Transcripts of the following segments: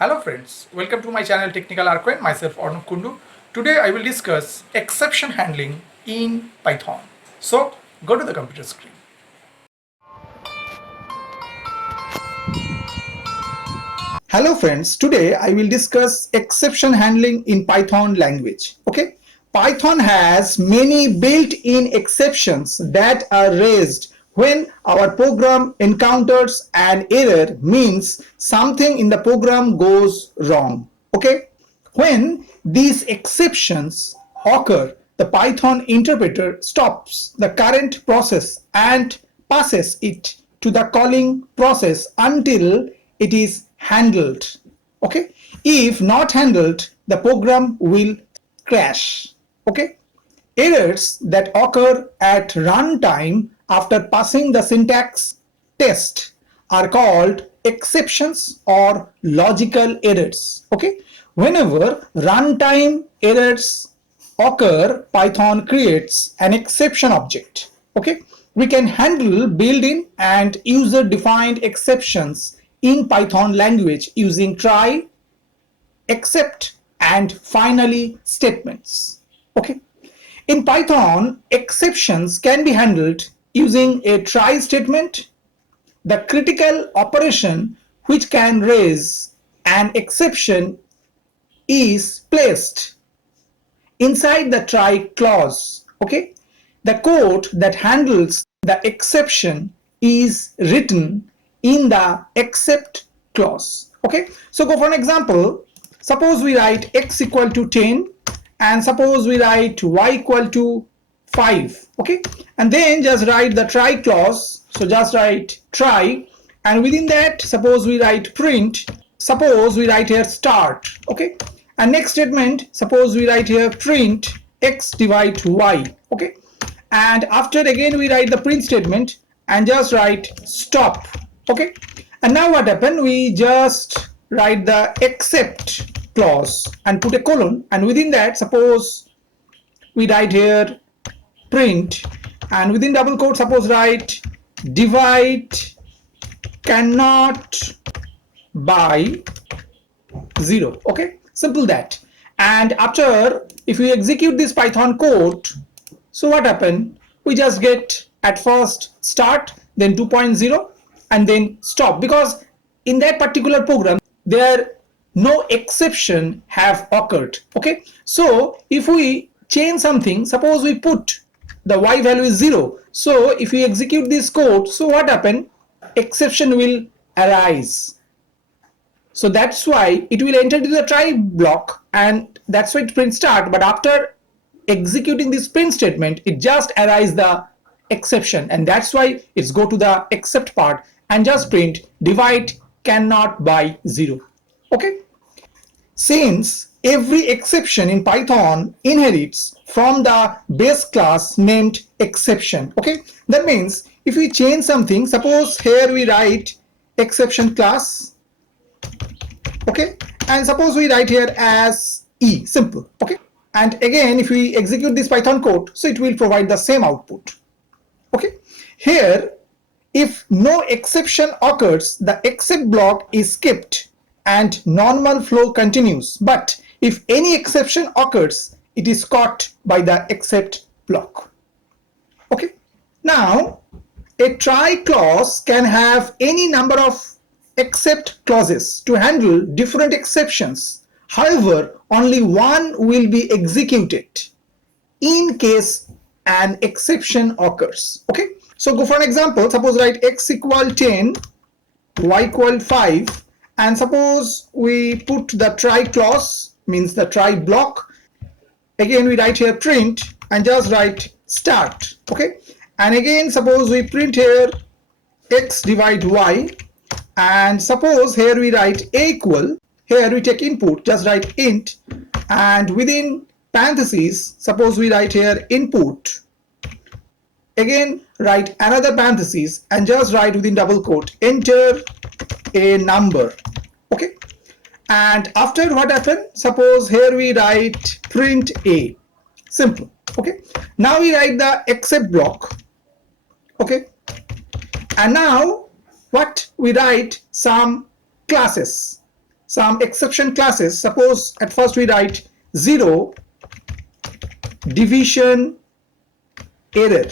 Hello friends, welcome to my channel Technical Arcane, myself Arnab Kundu. Today I will discuss exception handling in Python. So go to the computer screen. Hello friends, today I will discuss exception handling in Python language. Okay, Python has many built-in exceptions that are raised when our program encounters an error, means something in the program goes wrong. Okay, when these exceptions occur, the Python interpreter stops the current process and passes it to the calling process until it is handled. Okay, if not handled, the program will crash. Okay, errors that occur at runtime after passing the syntax test are called exceptions or logical errors. Okay, whenever runtime errors occur, Python creates an exception object. Okay, we can handle built-in and user-defined exceptions in Python language using try, except, and finally statements. Okay, in Python, exceptions can be handled using a try statement. The critical operation which can raise an exception is placed inside the try clause. Okay, the code that handles the exception is written in the except clause. Okay, so go for an example. Suppose we write x equal to 10 and suppose we write y equal to 5. Okay, and then just write the try clause. So just write try, and within that suppose we write print. Suppose we write here start. Okay, and next statement, suppose we write here print x divide y. Okay, and after again we write the print statement and just write stop. Okay, and now what happened, we just write the except clause and put a colon, and within that suppose we write here print, and within double quote suppose write divide cannot by 0. Okay, simple that. And after, if we execute this Python code, so what happened, we just get at first start, then 2.0, and then stop, because in that particular program there no exception have occurred. Okay, so if we change something, suppose we put the y value is 0, so if we execute this code, so what happened, exception will arise. So that's why it will enter into the try block, and that's why it print start. But after executing this print statement, it just arise the exception, and that's why it's go to the except part and just print divide cannot by 0. Okay, since every exception in Python inherits from the base class named exception. Okay, that means if we change something, suppose here we write exception class. Okay, and suppose we write here as e, simple. Okay, and again if we execute this Python code, so it will provide the same output. Okay, here if no exception occurs, the except block is skipped and normal flow continues, but if any exception occurs, it is caught by the except block. Okay, now a try clause can have any number of except clauses to handle different exceptions. However, only one will be executed in case an exception occurs. Okay, so go for an example. Suppose write x equal 10, y equal 5, and suppose we put the try clause, means the try block. Again we write here print and just write start. Okay, and again suppose we print here x divide y, and suppose here we write a equal, here we take input, just write int, and within parentheses suppose we write here input, again write another parentheses and just write within double quote enter a number. Okay, and after what happened, suppose here we write print a, simple. Okay, now we write the except block. Okay, and now what we write some classes. some exception classes. Suppose at first we write 0 division error.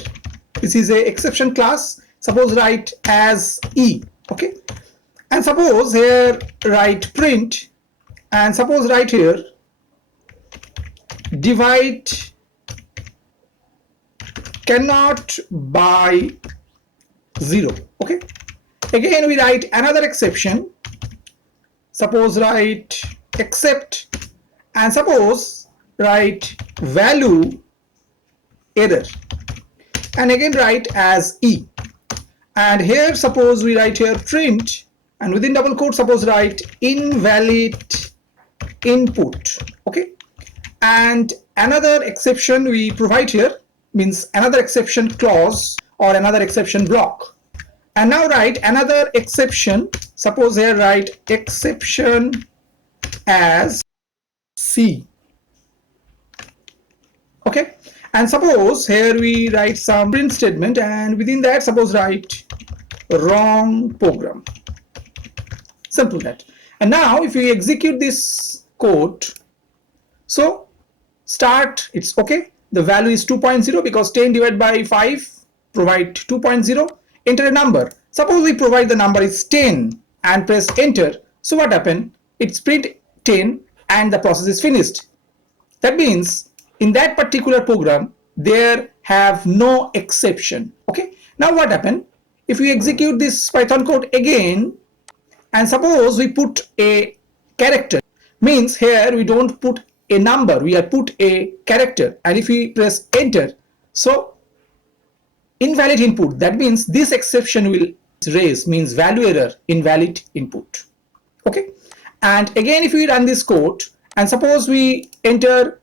This is a exception class. Suppose write as E. Okay, and suppose here write print, and suppose write here divide cannot by 0. Okay, again we write another exception. Suppose write except, and suppose write value error, and again write as E. And here suppose we write here print, and within double quote suppose write invalid input. Okay, and another exception we provide here, means another exception clause or another exception block. And now write another exception. Suppose here write exception as C. Okay, and suppose here we write some print statement, and within that suppose write wrong program. Simple that. And now if we execute this code, so start, it's okay, the value is 2.0 because 10 divided by 5 provide 2.0. Enter a number. Suppose we provide the number is 10 and press enter. So what happened? It's print 10 and the process is finished. That means in that particular program there have no exception. Okay, now what happened? If we execute this Python code again, and suppose we put a character, means here we don't put a number, we have put a character, and if we press enter, so invalid input, that means this exception will raise, means value error, invalid input. Okay, and again if we run this code, and suppose we enter,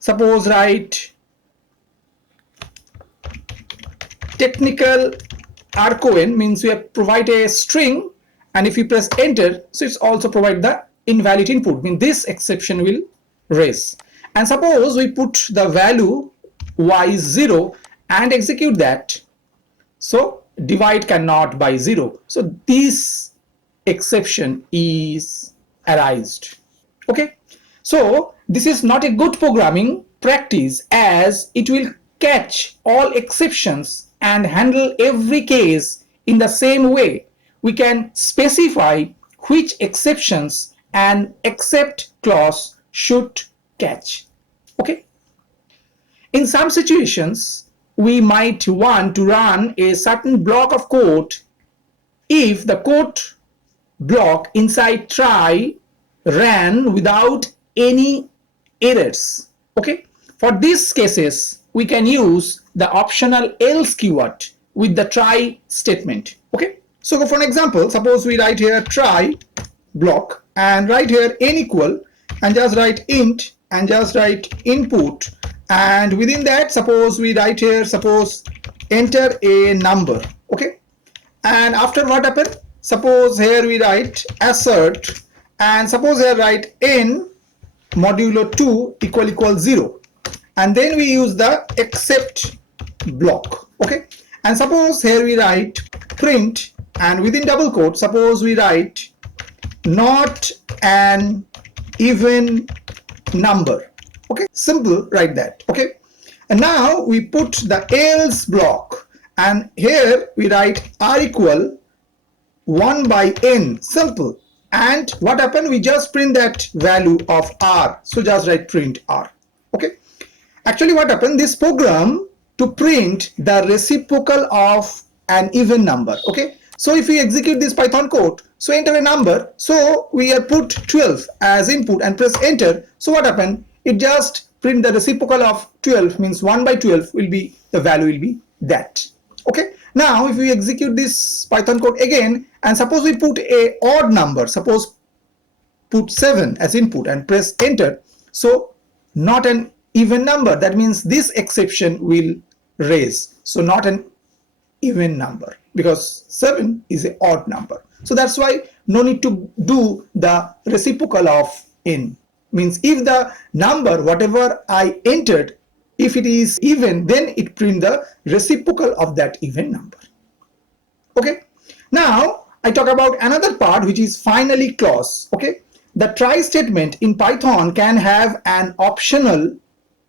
suppose write technical arcon, means we have provide a string, and if you press enter, so it's also provide the invalid input, means this exception will raise. And suppose we put the value y0 and execute that, so divide cannot by 0, so this exception is arised. Okay, so this is not a good programming practice, as it will catch all exceptions and handle every case in the same way. We can specify which exceptions an except clause should catch. Okay, in some situations we might want to run a certain block of code if the code block inside try ran without any errors. Okay, for these cases we can use the optional else keyword with the try statement. Okay, so for an example, suppose we write here try block and write here n equal, and just write int and just write input, and within that suppose we write here, suppose enter a number. Okay, and after what happened, suppose here we write assert, and suppose here write n modulo 2 equal 0, and then we use the except block. Okay, and suppose here we write print, and within double quote suppose we write not an even number. Okay, simple, write that. Okay, and now we put the else block, and here we write r equal 1 by n, simple, and what happened, we just print that value of r, so just write print r. Okay, actually what happened, this program to print the reciprocal of an even number. Okay, so if we execute this Python code, so enter a number, so we have put 12 as input and press enter, so what happened, it just print the reciprocal of 12, means 1 by 12 will be, the value will be that. Okay, now if we execute this Python code again, and suppose we put a odd number, suppose put 7 as input and press enter, so not an even number, that means this exception will raise, so not an even number, because 7 is an odd number, so that's why no need to do the reciprocal of n, means if the number whatever I entered, if it is even, then it print the reciprocal of that even number. Okay, now I talk about another part which is finally clause. Okay, the try statement in Python can have an optional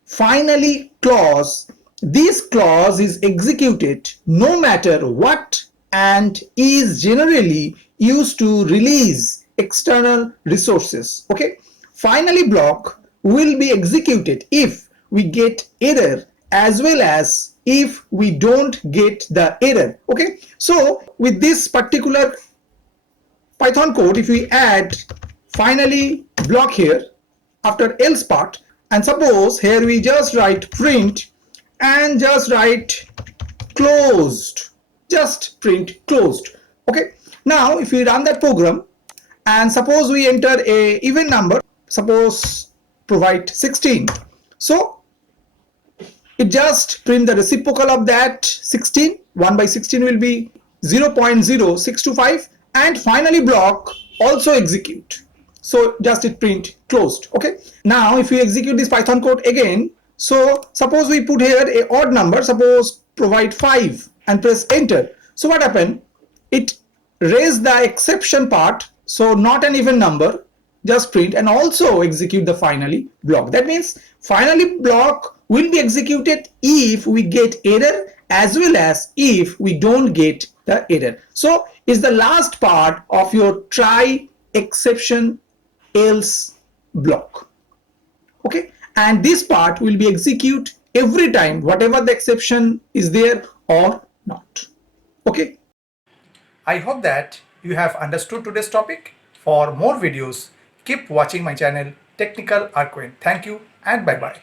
finally clause. This clause is executed no matter what and is generally used to release external resources. Okay, finally block will be executed if we get error as well as if we don't get the error. Okay, so with this particular Python code, if we add finally block here after else part, and suppose here we just write print and just write closed, just print closed. Okay, now if we run that program and suppose we enter a even number, suppose provide 16, so it just print the reciprocal of that 16. 1 by 16 will be 0.0625, and finally block also execute, so just it print closed. Okay, now if we execute this Python code again, so suppose we put here a odd number, suppose provide 5 and press enter, so what happened, it raised the exception part, so not an even number, just print and also execute the finally block. That means finally block will be executed if we get error as well as if we don't get the error. So is the last part of your try exception else block. Okay, and this part will be execute every time whatever the exception is there or not. Okay, I hope that you have understood today's topic. For more videos, keep watching my channel Technical Arquin. Thank you and bye bye.